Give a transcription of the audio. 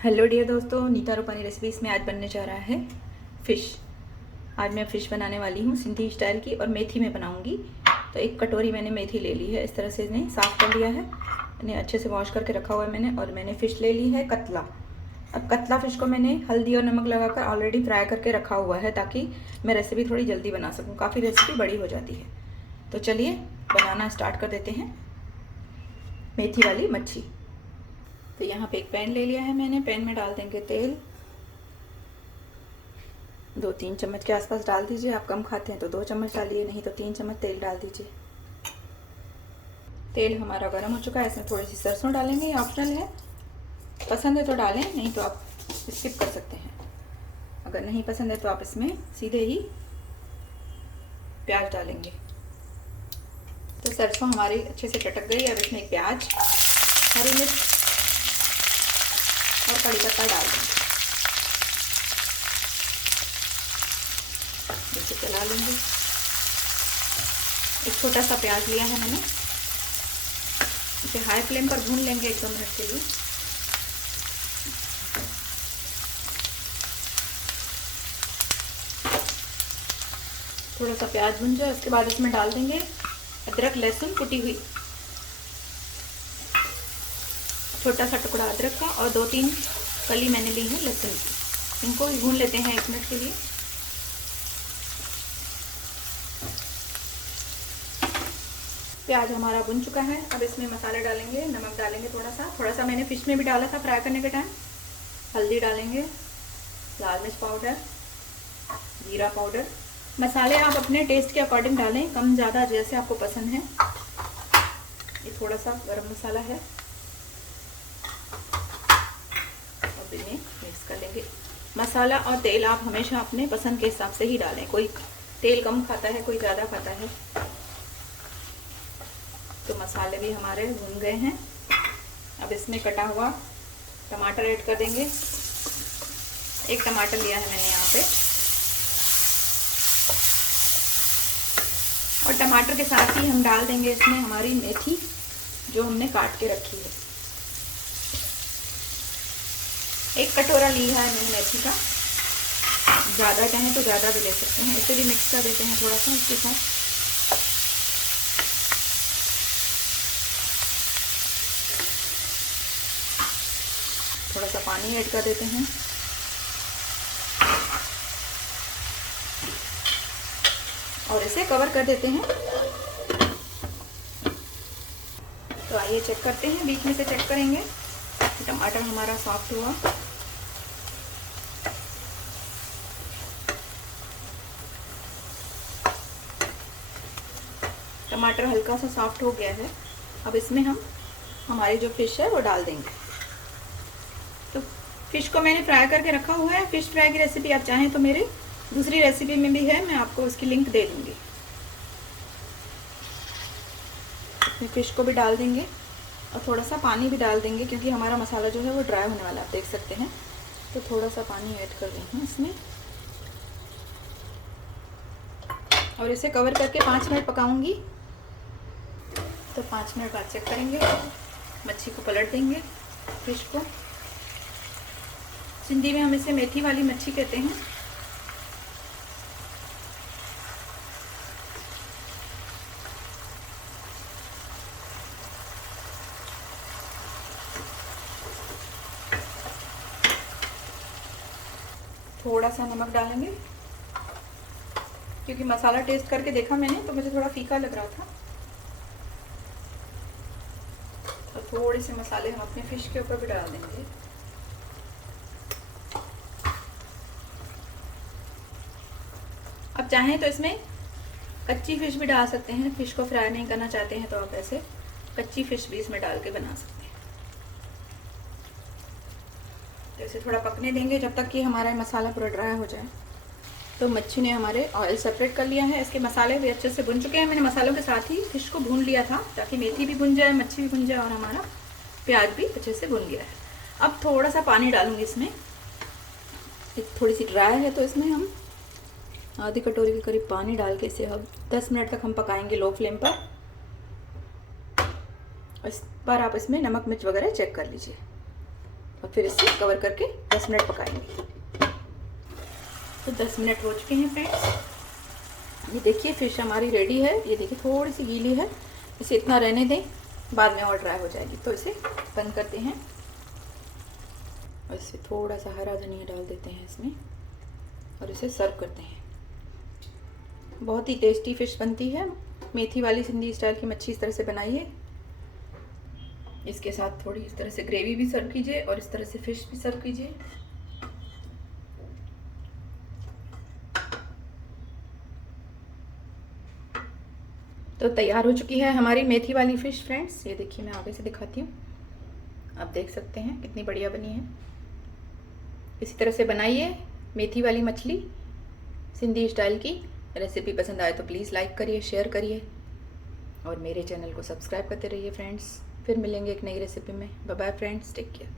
Hello dear दोस्तों, Nita Rupani recipes में आज बनने जा रहा है फ़िश। आज मैं फ़िश बनाने वाली हूँ सिंधी स्टाइल की और मेथी में बनाऊँगी। तो एक कटोरी मैंने मेथी ले ली है, इस तरह से इन्हें साफ़ कर लिया है, इन्हें अच्छे से वॉश करके रखा हुआ है मैंने। और मैंने फ़िश ले ली है कतला। अब कतला फ़िश को मैंने हल्दी और नमक लगाकर ऑलरेडी फ्राई करके रखा हुआ है, ताकि मैं रेसिपी थोड़ी जल्दी बना सकूँ। काफ़ी रेसिपी बड़ी हो जाती है। तो चलिए बनाना स्टार्ट कर देते हैं मेथी वाली मच्छी। तो यहाँ पे एक पैन ले लिया है मैंने। पैन में डाल देंगे तेल। 2-3 चम्मच के आसपास डाल दीजिए। आप कम खाते हैं तो 2 चम्मच डालिए, नहीं तो 3 चम्मच तेल डाल दीजिए। तेल हमारा गर्म हो चुका है। इसमें थोड़ी सी सरसों डालेंगे, ये ऑप्शनल है, पसंद है तो डालें, नहीं तो आप स्किप कर सकते हैं। अगर नहीं पसंद है तो आप इसमें सीधे ही प्याज डालेंगे। तो सरसों हमारी अच्छे से चटक गई। अब इसमें एक प्याज, हरी मिर्च और कड़ी पत्ता डाल देंगे। इसे चला लेंगे। एक छोटा सा प्याज लिया है मैंने, इसे हाई फ्लेम पर भून लेंगे 1-2 मिनट के लिए। थोड़ा सा प्याज भून जाए, उसके बाद इसमें डाल देंगे अदरक लहसुन कुटी हुई, छोटा सा टुकड़ा अदरक का, और 2-3 कली मैंने ली है लहसुन की। इनको भून लेते हैं 1 मिनट के लिए। प्याज हमारा भुन चुका है। अब इसमें मसाले डालेंगे। नमक डालेंगे थोड़ा सा मैंने फिश में भी डाला था फ्राई करने के टाइम। हल्दी डालेंगे, लाल मिर्च पाउडर, जीरा पाउडर। मसाले आप अपने टेस्ट के अकॉर्डिंग डालें, कम ज़्यादा जैसे आपको पसंद है। ये थोड़ा सा गरम मसाला है। अब इन्हें मिक्स कर लेंगे। मसाला और तेल आप हमेशा अपने पसंद के हिसाब से ही डालें। कोई तेल कम खाता है, कोई ज़्यादा खाता है। तो मसाले भी हमारे भून गए हैं। अब इसमें कटा हुआ टमाटर ऐड कर देंगे। 1 टमाटर लिया है मैंने यहाँ पे। और टमाटर के साथ ही हम डाल देंगे इसमें हमारी मेथी, जो हमने काट के रखी है। 1 कटोरा लिया है मैंने मेथी का। ज़्यादा चाहें तो ज़्यादा भी ले सकते हैं। इसे भी मिक्स कर देते हैं थोड़ा सा इसके साथ। थोड़ा सा पानी ऐड कर देते हैं। और इसे कवर कर देते हैं। तो आइए चेक करते हैं, बीच में से चेक करेंगे। टमाटर हमारा सॉफ्ट हुआ। टमाटर हल्का सा सॉफ्ट हो गया है। अब इसमें हम हमारी जो फिश है वो डाल देंगे। तो फिश को मैंने फ्राई करके रखा हुआ है। फिश फ्राई की रेसिपी आप चाहें तो मेरे दूसरी रेसिपी में भी है, मैं आपको उसकी लिंक दे दूंगी। इसमें फिश को भी डाल देंगे और थोड़ा सा पानी भी डाल देंगे, क्योंकि हमारा मसाला जो है वो ड्राई होने वाला है, आप देख सकते हैं। तो थोड़ा सा पानी ऐड कर रही हूँ इसमें। और इसे कवर करके 5 मिनट पकाऊंगी। तो 5 मिनट बाद चेक करेंगे। मच्छी को पलट देंगे, फिश को। सिंधी में हम इसे मेथी वाली मच्छी कहते हैं। थोड़ा सा नमक डालेंगे, क्योंकि मसाला टेस्ट करके देखा मैंने तो मुझे थोड़ा फीका लग रहा था। तो थोड़े से मसाले हम अपने फिश के ऊपर भी डाल देंगे। अब चाहें तो इसमें कच्ची फिश भी डाल सकते हैं। फिश को फ्राई नहीं करना चाहते हैं तो आप ऐसे कच्ची फिश भी इसमें डाल के बना सकते हैं। तो इसे थोड़ा पकने देंगे जब तक कि हमारा मसाला पूरा ड्राई हो जाए। तो मच्छी ने हमारे ऑयल सेपरेट कर लिया है। इसके मसाले भी अच्छे से भुन चुके हैं। मैंने मसालों के साथ ही फिश को भून लिया था, ताकि मेथी भी भुन जाए, मच्छी भी भुन जाए और हमारा प्याज भी अच्छे से भुन गया है। अब थोड़ा सा पानी डालूंगी इसमें। थोड़ी सी ड्राई है तो इसमें हम आधी कटोरी के करीब पानी डाल के इसे अब 10 मिनट तक हम पकाएंगे लो फ्लेम पर। इस बार आप इसमें नमक मिर्च वगैरह चेक कर लीजिए। और फिर इसे कवर करके 10 मिनट पकाएंगे। तो 10 मिनट हो चुके हैं फ्रेंड्स। ये देखिए फ़िश हमारी रेडी है। ये देखिए थोड़ी सी गीली है, इसे इतना रहने दें, बाद में और ड्राई हो जाएगी। तो इसे बंद करते हैं और इसे थोड़ा सा हरा धनिया डाल देते हैं इसमें और इसे सर्व करते हैं। बहुत ही टेस्टी फ़िश बनती है। मेथी वाली सिंधी स्टाइल की मच्छी इस तरह से बनाइए। इसके साथ थोड़ी इस तरह से ग्रेवी भी सर्व कीजिए और इस तरह से फ़िश भी सर्व कीजिए। तो तैयार हो चुकी है हमारी मेथी वाली फ़िश फ्रेंड्स। ये देखिए मैं आगे से दिखाती हूँ, आप देख सकते हैं कितनी बढ़िया बनी है। इसी तरह से बनाइए मेथी वाली मछली सिंधी स्टाइल की। रेसिपी पसंद आए तो प्लीज़ लाइक करिए, शेयर करिए और मेरे चैनल को सब्सक्राइब करते रहिए फ्रेंड्स। फिर मिलेंगे एक नई रेसिपी में। Bye bye friends, take care.